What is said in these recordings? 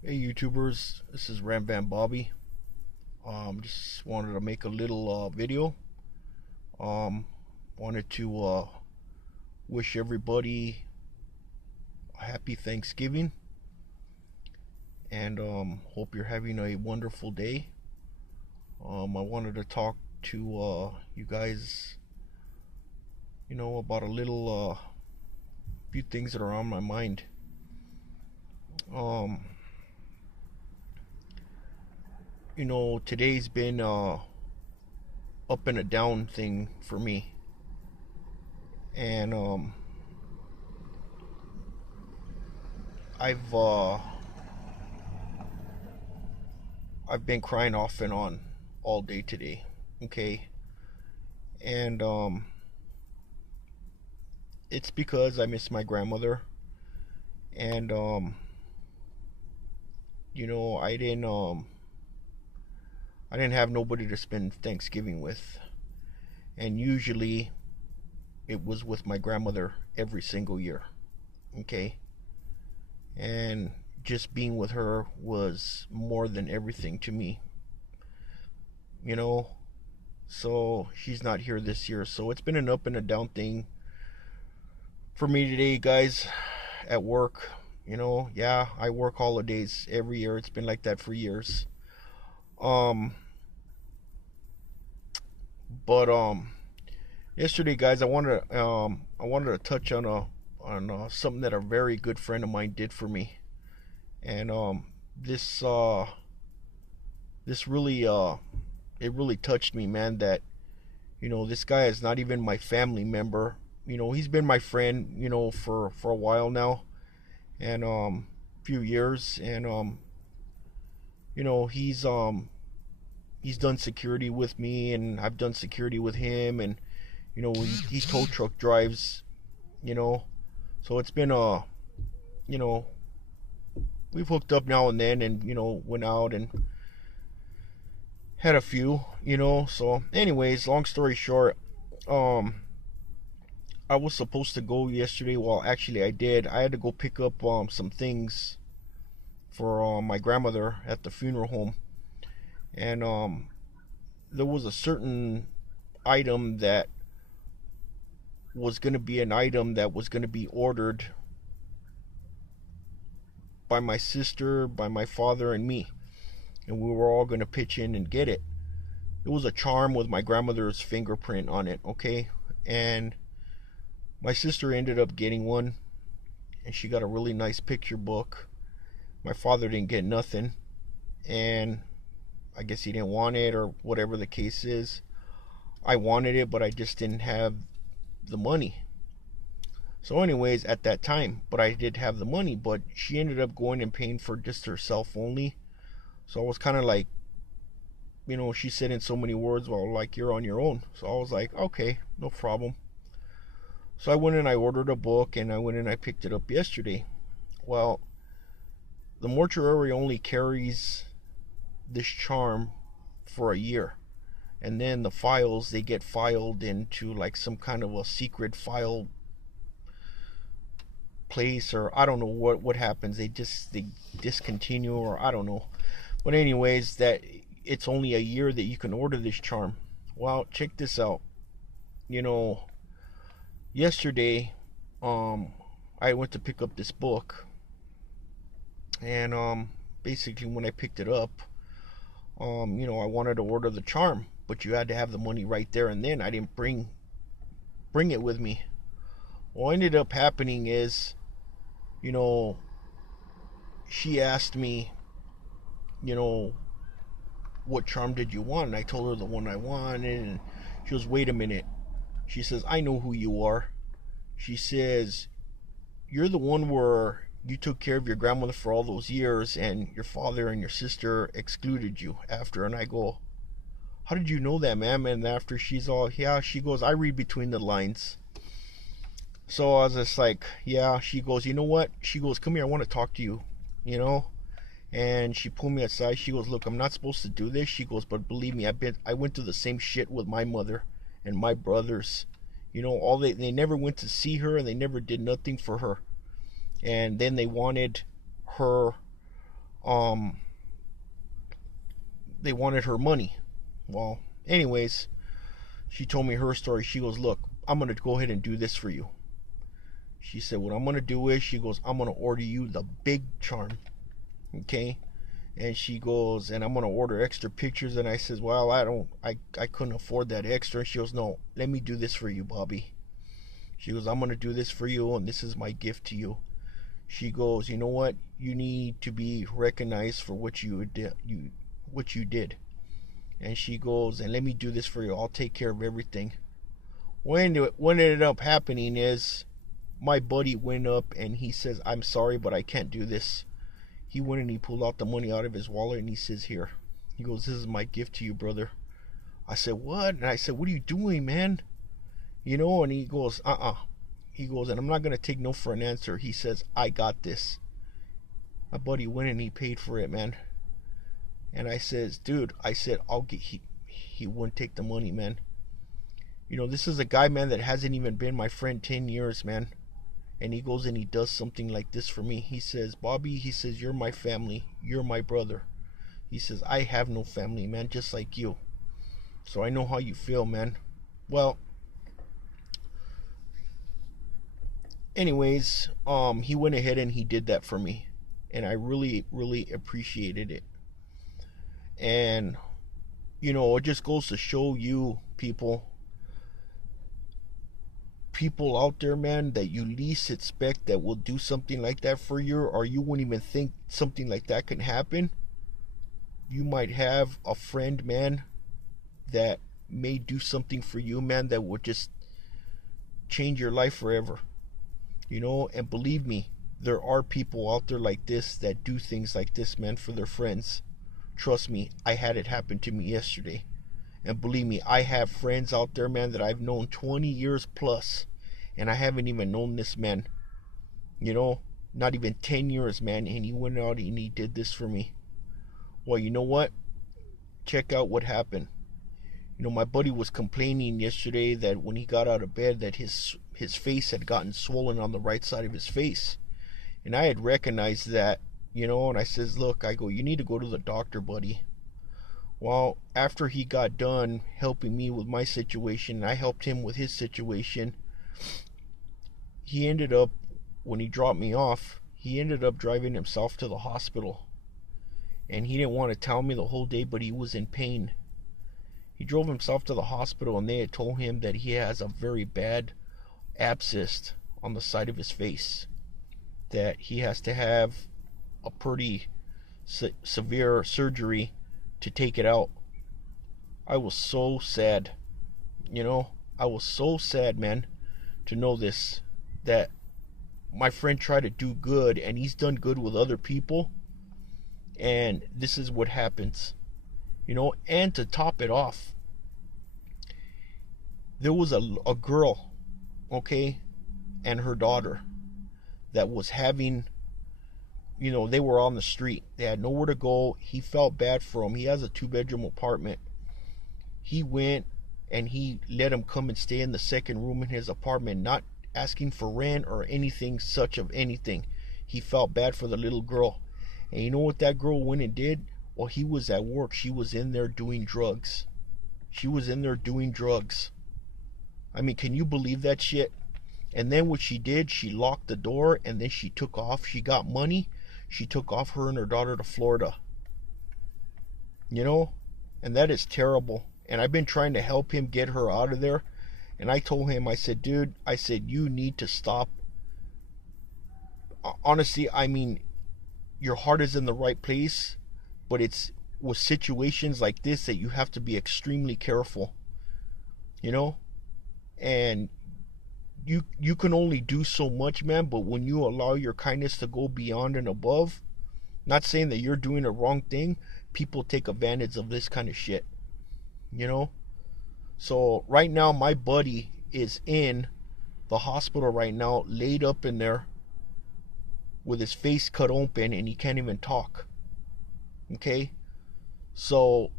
Hey YouTubers, this is Ram Van Bobby. Just wanted to make a little video. Um, Wanted to wish everybody a happy Thanksgiving and hope you're having a wonderful day. I wanted to talk to you guys, about a little few things that are on my mind. Um, Today's been up and a down thing for me, and I've I've been crying off and on all day today. Okay, and it's because I miss my grandmother, and you know, I didn't have nobody to spend Thanksgiving with, and usually it was with my grandmother every single year. Okay, and just being with her was more than everything to me. You know, so she's not here this year, so it's been an up and a down thing for me today, guys. At work, yeah, I work holidays every year. It's been like that for years. Um, but Yesterday, guys, I wanted to touch on something that a very good friend of mine did for me, and this this really it really touched me, man. That this guy is not even my family member. He's been my friend, for a while now, and few years, and you know he's um he's done security with me, and I've done security with him, and he tow truck drives, you know so it's been you know we've hooked up now and then, and went out and had a few, so anyways, long story short, um I was supposed to go yesterday. Well, actually I did. I had to go pick up some things for my grandmother at the funeral home, and there was a certain item that was going to be an item that was going to be ordered by my sister, by my father, and me, and we were all going to pitch in and get it. It was a charm with my grandmother's fingerprint on it, okay? And my sister ended up getting one, and she got a really nice picture book. My father didn't get nothing, and I guess he didn't want it, or whatever the case is. I wanted it, but I just didn't have the money. So anyways, at that time, but I did have the money, but she ended up going and paying for just herself only. So I was kind of like, she said in so many words, well, like, you're on your own. So I was like, okay, no problem. So I went and I ordered a book, and I went and I picked it up yesterday. Well, the mortuary only carries this charm for a year, and then the files, they get filed into like some kind of a secret file place, or I don't know what happens. They discontinue, or I don't know. But anyways, that it's only a year that you can order this charm. Well, check this out. You know, Yesterday, I went to pick up this book, and basically when I picked it up, I wanted to order the charm, but you had to have the money right there and then. I didn't bring it with me. What ended up happening is, you know, she asked me, you know, what charm did you want? And I told her the one I wanted, and she goes, wait a minute. She says, I know who you are. She says, you're the one where you took care of your grandmother for all those years, and your father and your sister excluded you after. And I go, how did you know that, ma'am? And after she's all, yeah, she goes, I read between the lines. So I was just like, yeah. She goes, you know what? She goes, come here, I want to talk to you, you know? And she pulled me aside. She goes, look, I'm not supposed to do this. She goes, but believe me, I went through the same shit with my mother and my brothers. All they never went to see her, and they never did nothing for her. And then they wanted her um, they wanted her money. Well, anyways, she told me her story. She goes, look, I'm going to go ahead and do this for you. She said, what I'm going to do is, she goes, I'm going to order you the big charm. Okay? And she goes, and I'm going to order extra pictures. And I says, well, I couldn't afford that extra. She goes, no, let me do this for you, Bobby. She goes, I'm going to do this for you, and this is my gift to you. She goes, you know what? You need to be recognized for what you did. And she goes, and let me do this for you. I'll take care of everything. What ended up happening is, my buddy went up and he says, I'm sorry, but I can't do this. He went and he pulled out the money out of his wallet and he says, here. He goes, this is my gift to you, brother. I said, what? And I said, what are you doing, man? You know, and he goes, He goes, and I'm not going to take no for an answer. He says, I got this. My buddy went and he paid for it, man. And I says, dude, I said, he wouldn't take the money, man. You know, this is a guy, man, that hasn't even been my friend 10 years, man. And he goes and he does something like this for me. He says, Bobby, he says, you're my family. You're my brother. He says, I have no family, man, just like you. So I know how you feel, man. Well, anyways, he went ahead and he did that for me. And I really, really appreciated it. And, you know, it just goes to show you, people out there, man, that you least expect that will do something like that for you, or you wouldn't even think something like that can happen. You might have a friend, man, that may do something for you, man, that would just change your life forever. You know, and believe me, there are people out there like this that do things like this, man, for their friends. Trust me, I had it happen to me yesterday. And believe me, I have friends out there, man, that I've known 20 years plus, and I haven't even known this man, you know, not even 10 years, man, and he went out and he did this for me. Well, you know what? Check out what happened. You know, my buddy was complaining yesterday that when he got out of bed that his face had gotten swollen on the right side of his face. And I had recognized that, you know, and I says, look, I go, you need to go to the doctor, buddy. Well, after he got done helping me with my situation, I helped him with his situation. He ended up, when he dropped me off, he ended up driving himself to the hospital. And he didn't want to tell me the whole day, but he was in pain. He drove himself to the hospital, and they had told him that he has a very bad abscess on the side of his face, that he has to have a pretty severe surgery to take it out. I was so sad, you know, I was so sad, man, to know this, that my friend tried to do good, and he's done good with other people, and this is what happens, you know. And to top it off, there was a girl, okay, and her daughter that was having, you know, they were on the street. They had nowhere to go. He felt bad for him. He has a 2-bedroom apartment. He went and he let him come and stay in the second room in his apartment, not asking for rent or anything such of anything. He felt bad for the little girl. And you know what that girl went and did? Well, he was at work. She was in there doing drugs. She was in there doing drugs. I mean, can you believe that shit? And then what she did, she locked the door and then she took off. She got money. She took off, her and her daughter, to Florida. You know? And that is terrible. And I've been trying to help him get her out of there. And I told him, I said, dude, I said, you need to stop. Honestly, I mean, your heart is in the right place, but it's with situations like this that you have to be extremely careful. You know? And you can only do so much, man, but when you allow your kindness to go beyond and above, not saying that you're doing a wrong thing, people take advantage of this kind of shit, you know. So right now my buddy is in the hospital right now, laid up in there with his face cut open, and he can't even talk. Okay, so,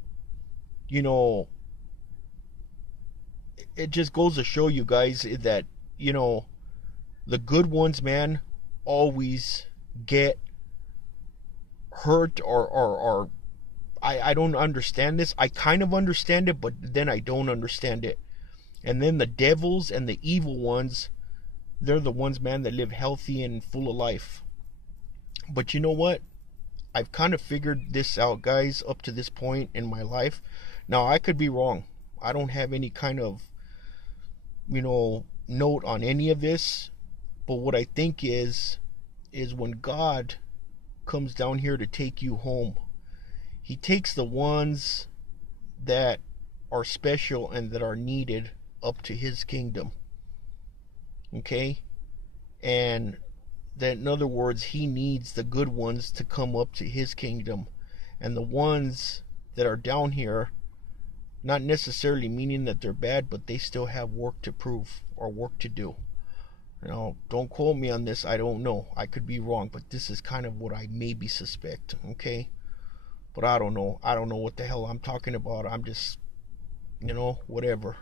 you know, it just goes to show you guys that, you know, the good ones, man, always get hurt or I don't understand this. I kind of understand it, but then I don't understand it. And then the devils and the evil ones, they're the ones, man, that live healthy and full of life. But you know what? I've kind of figured this out, guys, up to this point in my life. Now, I could be wrong. I don't have any kind of, note on any of this. But what I think is when God comes down here to take you home, he takes the ones that are special and that are needed up to his kingdom. Okay? And that, in other words, he needs the good ones to come up to his kingdom. And the ones that are down here, not necessarily meaning that they're bad, but they still have work to prove or work to do. Now, don't quote me on this. I don't know. I could be wrong, but this is kind of what I maybe suspect. Okay? But I don't know. I don't know what the hell I'm talking about. I'm just, whatever,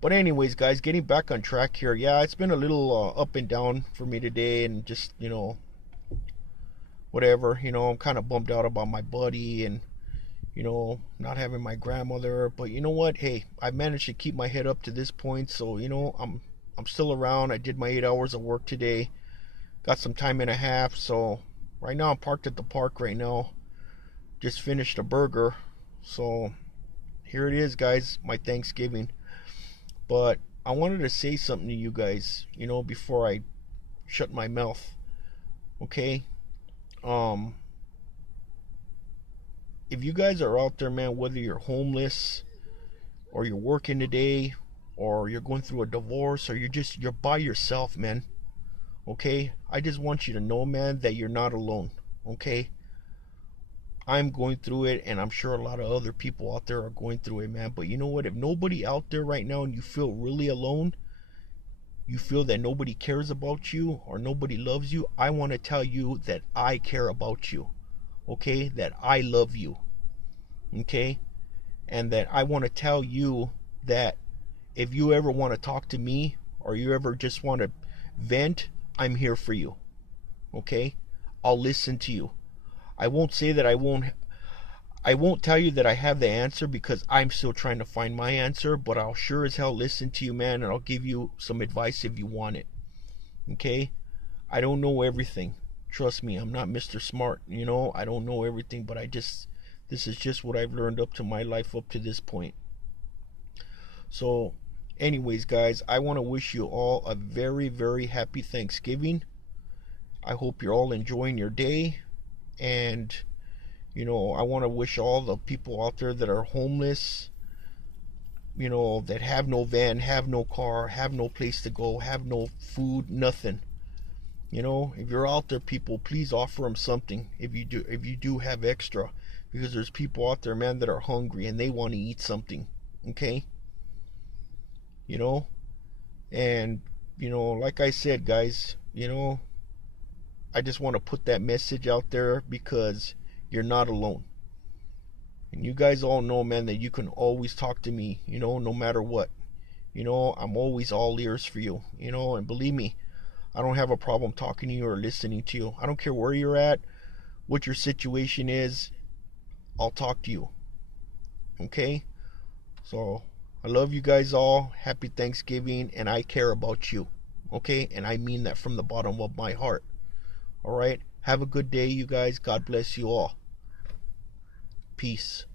But anyways, guys, getting back on track here. Yeah, it's been a little up and down for me today, and just, whatever. I'm kind of bummed out about my buddy and, not having my grandmother. But you know what? Hey, I managed to keep my head up to this point, so, I'm still around. I did my 8 hours of work today. Got some time and a half, so right now I'm parked at the park right now. Just finished a burger. So here it is, guys, my Thanksgiving. But I wanted to say something to you guys, before I shut my mouth. Okay? If you guys are out there, man, whether you're homeless or you're working today or you're going through a divorce or you're by yourself, man. Okay? I just want you to know, man, that you're not alone. Okay? I'm going through it, and I'm sure a lot of other people out there are going through it, man. But you know what? If nobody out there right now and you feel really alone, you feel that nobody cares about you or nobody loves you, I want to tell you that I care about you. Okay? That I love you. Okay? And that I want to tell you that if you ever want to talk to me or you ever just want to vent, I'm here for you. Okay? I'll listen to you. I won't say that I won't tell you that I have the answer, because I'm still trying to find my answer, but I'll sure as hell listen to you, man, and I'll give you some advice if you want it. Okay? I don't know everything. Trust me, I'm not Mr. Smart, I don't know everything, but this is just what I've learned up to my life up to this point. So, anyways, guys, I want to wish you all a very, very happy Thanksgiving. I hope you're all enjoying your day. And, I want to wish all the people out there that are homeless, that have no van, have no car, have no place to go, have no food, nothing. If you're out there, people, please offer them something if you do have extra. Because there's people out there, man, that are hungry and they want to eat something. Okay? And, like I said, guys, I just want to put that message out there because you're not alone. And you guys all know, man, that you can always talk to me, no matter what. I'm always all ears for you, and believe me, I don't have a problem talking to you or listening to you. I don't care where you're at, what your situation is, I'll talk to you. Okay? So, I love you guys all. Happy Thanksgiving, and I care about you. Okay? And I mean that from the bottom of my heart. Alright? Have a good day, you guys. God bless you all. Peace.